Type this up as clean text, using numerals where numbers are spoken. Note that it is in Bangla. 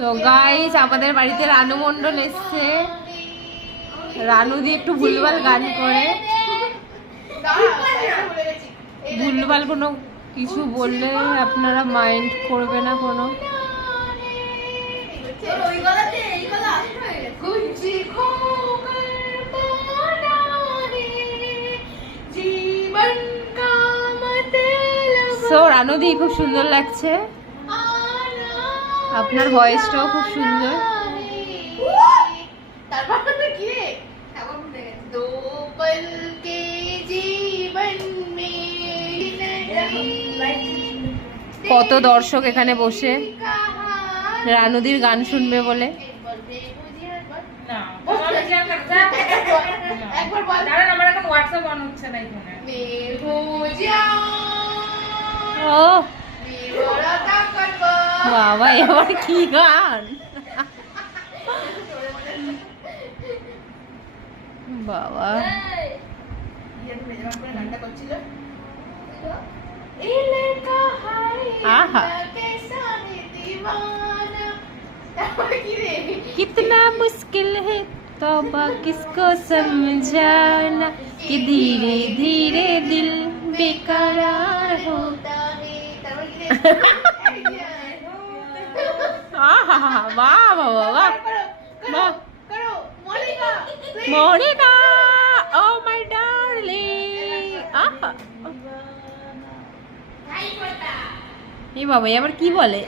তো গাইস আমাদের বাড়িতে রানু মণ্ডল এসছে। রানু দি একটু ভুলভাল গান করে, ভুলভাল কোনো কিছু বললে আপনারা মাইন্ড করবে না কোনো। সো রানু দি খুব সুন্দর লাগছে, আপনার ভয়েসটাও খুব সুন্দর। কত দর্শক এখানে বসে রানুদির গান শুনবে বলে। ও বাবা, এবার কি গান! বাবা आहा कितना मुश्किल है तौबा किसको समझाना कि धीरे धीरे दिल बेकरार होता है। आहा वाह वाह वाह वाह मोनिका ओ माय डार्लिंग। आहा এই বাবা আবার কি বলে।